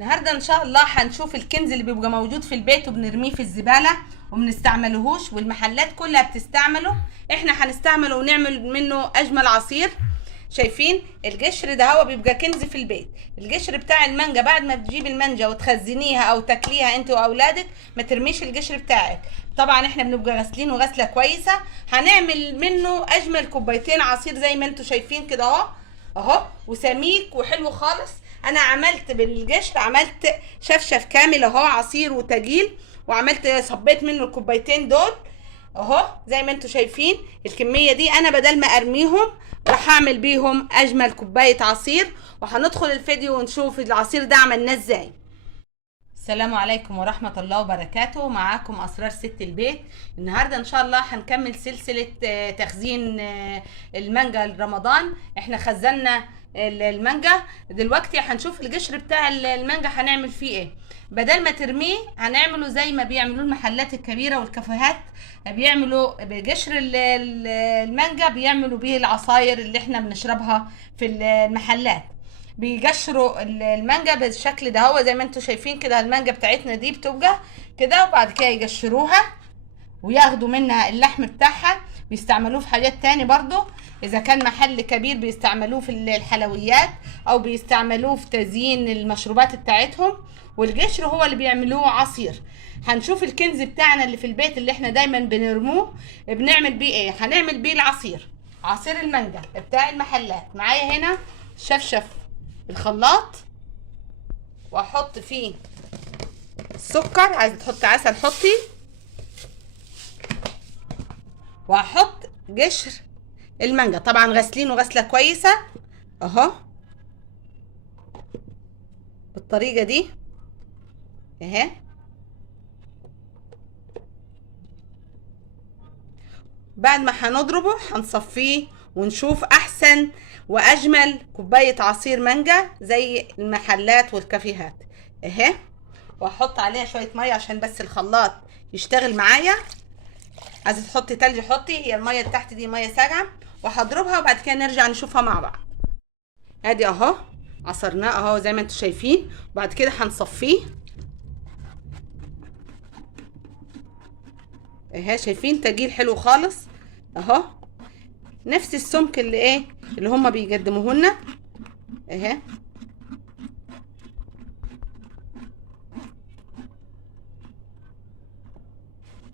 النهارده ان شاء الله هنشوف الكنز اللي بيبقى موجود في البيت وبنرميه في الزباله ومنستعملهوش والمحلات كلها بتستعمله. احنا هنستعمله ونعمل منه اجمل عصير. شايفين القشر ده هو بيبقى كنز في البيت. القشر بتاع المانجا بعد ما بتجيب المانجا وتخزنيها او تاكليها انت واولادك ما ترميش القشر بتاعك. طبعا احنا بنبقى غاسلينه غسله كويسه. هنعمل منه اجمل كوبايتين عصير زي ما انتم شايفين كده اهو وسميك وحلو خالص. انا عملت بالقشر عملت شفشف كامل اهو عصير وتجيل، وعملت صبيت منه الكوبايتين دول اهو زي ما انتم شايفين. الكميه دي انا بدل ما ارميهم راح اعمل بيهم اجمل كوبايه عصير، وهندخل الفيديو ونشوف العصير ده عملناه ازاي. السلام عليكم ورحمه الله وبركاته، معاكم اسرار ست البيت. النهارده ان شاء الله هنكمل سلسله تخزين المانجا لرمضان. احنا خزنا المانجا، دلوقتي هنشوف القشر بتاع المانجا هنعمل فيه ايه. بدل ما ترميه هنعمله زي ما بيعملوه المحلات الكبيره والكافيهات، بيعملوا بقشر المانجا بيعملوا بيه العصاير اللي احنا بنشربها في المحلات. بيقشروا المانجا بالشكل ده هو زي ما انتم شايفين كده. المانجا بتاعتنا دي بتبقى كده، وبعد كده يقشروها وياخدوا منها اللحم بتاعها. بيستعملوه في حاجات تاني برضو، اذا كان محل كبير بيستعملوه في الحلويات او بيستعملوه في تزيين المشروبات بتاعتهم، والقشر هو اللي بيعملوه عصير. هنشوف الكنز بتاعنا اللي في البيت اللي احنا دايما بنرموه بنعمل بيه ايه. هنعمل بيه العصير، عصير المانجا بتاع المحلات. معايا هنا شفشف الخلاط، واحط فيه السكر، عايزه تحطي عسل حطي، وهحط قشر المانجا طبعا غاسلينه غسله كويسه اهو بالطريقه دي اهي. بعد ما هنضربه هنصفيه ونشوف احسن واجمل كوبايه عصير مانجا زي المحلات والكافيهات اهي. واحط عليها شويه ميه عشان بس الخلاط يشتغل معايا. عايزه تحطي تلج حطي، هي الميه اللي تحت دي ميه ساقعه. وهضربها وبعد كده نرجع نشوفها مع بعض. ادي اهو عصرناه اهو زي ما انتم شايفين. وبعد كده هنصفيه اهي. شايفين تجيل حلو خالص اهو، نفس السمك اللي هما بيقدموه لنا اهي.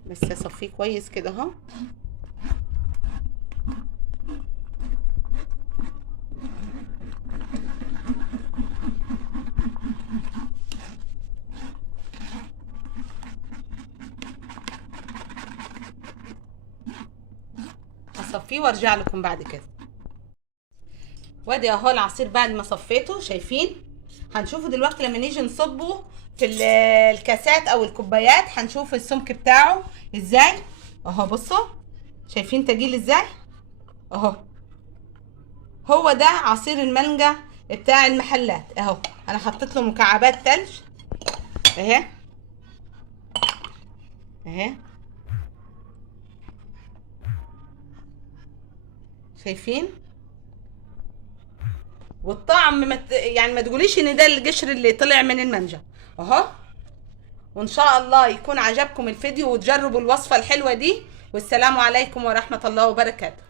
بس اصفيه كويس كده اهو. هصفيه وارجع لكم بعد كده. وادي اهو العصير بعد ما صفيته. شايفين هنشوفه دلوقتي لما نيجي نصبه في الكاسات او الكوبايات هنشوف السمك بتاعه ازاي اهو. بصوا شايفين تجيل ازاي اهو. هو ده عصير المانجا بتاع المحلات اهو. انا حطيت له مكعبات تلج اهي اهي. شايفين والطعم يعني ما تقوليش ان ده القشر اللي طلع من المانجا اهو. وان شاء الله يكون عجبكم الفيديو وتجربوا الوصفه الحلوه دي. والسلام عليكم ورحمه الله وبركاته.